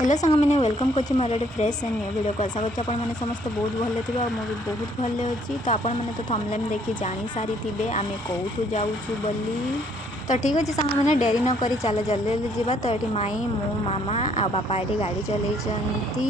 Hello सांग मैंने welcome कर मोर गोटे फ्रेश एंड न्यू वीडियो को आशा कर मैंने समस्त बहुत भले थे और मुझे बहुत भले अच्छी तो आपण मैंने तो थंबनेल देखी जानी सारी थे आम कौटू जाऊँ बोली। तो ठीक अच्छे सांग मैंने डेरी न करी चलो जल्दी जल्दी जावा। तो ये माई मो मामा आ बापा ये गाड़ी चलती।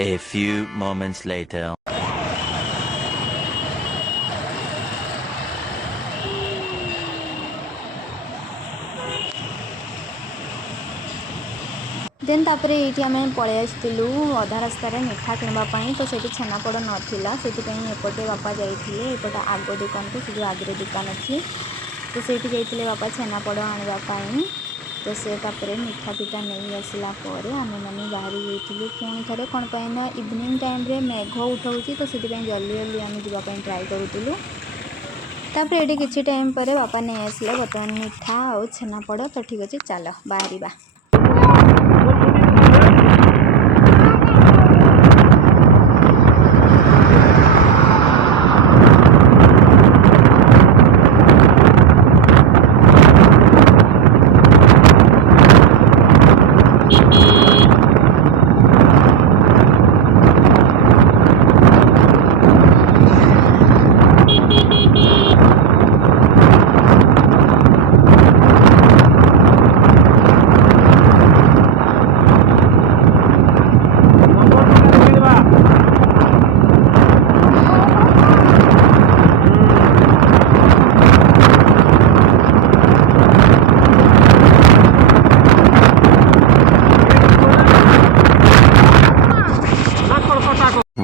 A few moments later. Then तापर ये आम पलि आसलु अधा रास्तार मिठा किणापी। तो से छेनापोड़ नाला से एपटे बापा जाइए एपटे आग दुकान को जो आगे दुकान अच्छी तो से जाइए बापा छेनापोड़ आने। तो से मिठा पिठा नहीं आसला आम मैंने बाहर जाइए पुणी थे कौन पाइना इवनिंग टाइम रे मेघ उठाऊँ तो से जल्दी जल्दी आम जावाई ट्राए करूँ। तापर ये किसी टाइम पर बापा नहीं आसले बर्तमान मिठा और छेनापोड़। तो ठीक अच्छे चलो बाहर।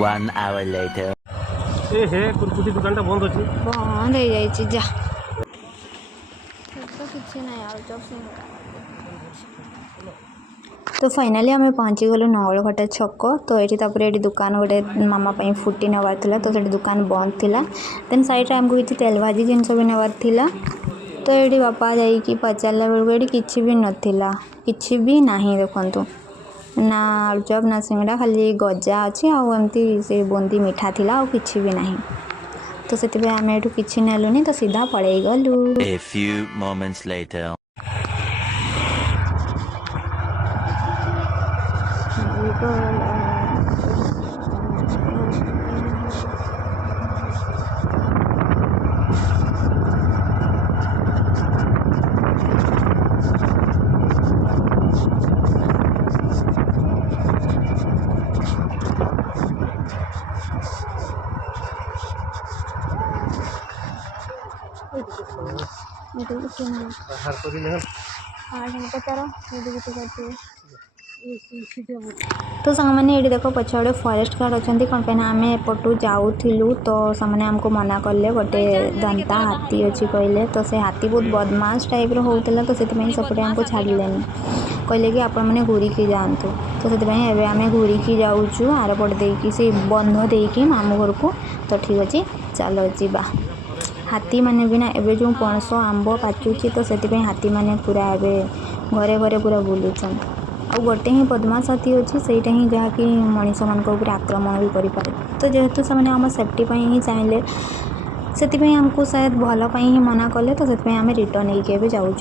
One hour later. कुरकुटी दुकान बंद अच्छी बंद हो जा तो किसी ना तो फाइनाली आम पहुँची गलु नंगलघटा छक। तो ये दुकान गोटे मामा फुटी नबार था तो दुकान बंद थिला। देन साइड आमको किसी तेल भाजी जिनस भी नबार थिला। तो ये बापा जाइए पचारा बेलू ये किसी भी नाला किसी भी ना देखु ना आलुचप ना सिंगड़ा खाली गजा अच्छी आमती से बुंदी मिठा थिला और किसी भी ना। तो से आम ये किसी नेलुनी तो सीधा पड़े गलु। A few moments later. तो सांग मैंने ये देख पछाड़े फॉरेस्ट गार्ड अच्छा कौन पे आम एपटू जाऊँ तो से आमको मना कले गोटे दंता हाथी अच्छी कहले। तो से हाथी बहुत बदमाश टाइप होता तो से सेपटे आमको छाड़े कहले कि आपण मैंने घूरिकी जातु। तो से आम घूरिकी जाऊँ आरपट देकी से बंध देकी मामू घर को। तो ठीक अच्छे चलो जीवा। हाथी माने भी ना एबे जो पणस आंब पाचुची तो से हाथी माने पूरा एबे घरे घरे पूरा बुलूचन। आ गोटे ही बदमाश हाथी अच्छी सेटा ही जहाँकि मनीष मान आक्रमण भी करें। तो जेहेतु से आम सेफ्टी ही चाहिए से आमको शायद भलपाई ही मना कले। तो से आम रिटर्न होके जाऊँ।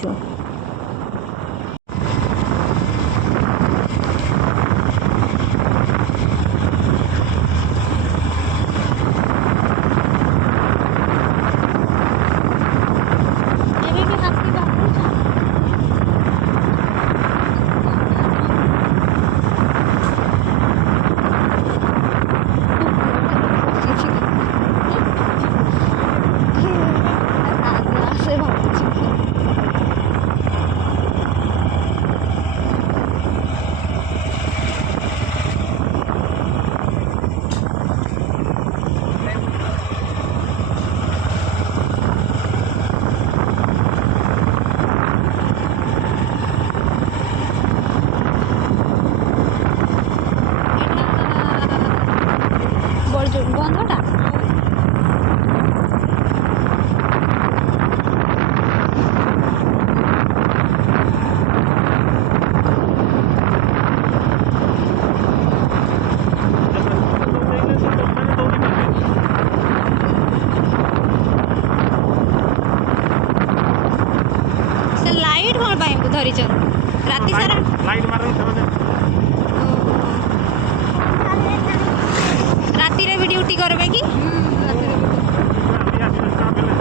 लाइट कौन पाई धरी राति सारा लाइट मारन ସେମାନେ राति रे भी ड्यूटी करबे कि আমি আসলে স্টাফ এলে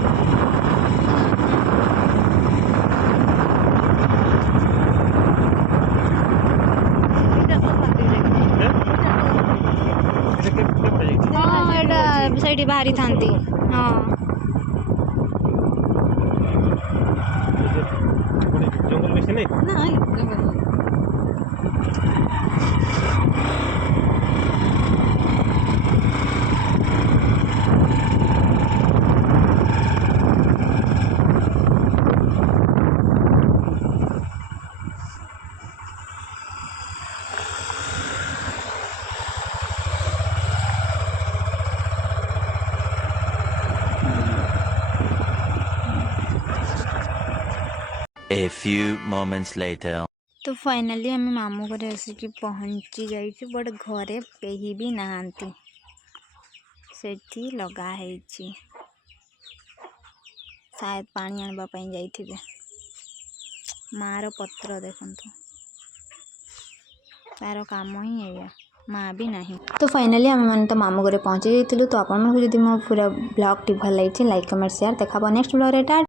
हाँ एटा सेठी बाहरी थांती हाँ जंगल बेसी नहीं A few moments later. तो फाइनली आम मामू घर आसिक पहुँची जाइए बट घरे केही भी नहांती सेठी लगा है शायद पानी आनबा पई जाइथिबे मार पत्र देखंतु तार काम ही है माँ भी नहीं तो फाइनली आम मैंने तो मामू घर पहुँची जाइलु तो आपको जब मो पूरा ब्लॉग टी भल लगी लाइक कमेंट शेयर देखा नेक्स्ट ब्लॉग रे।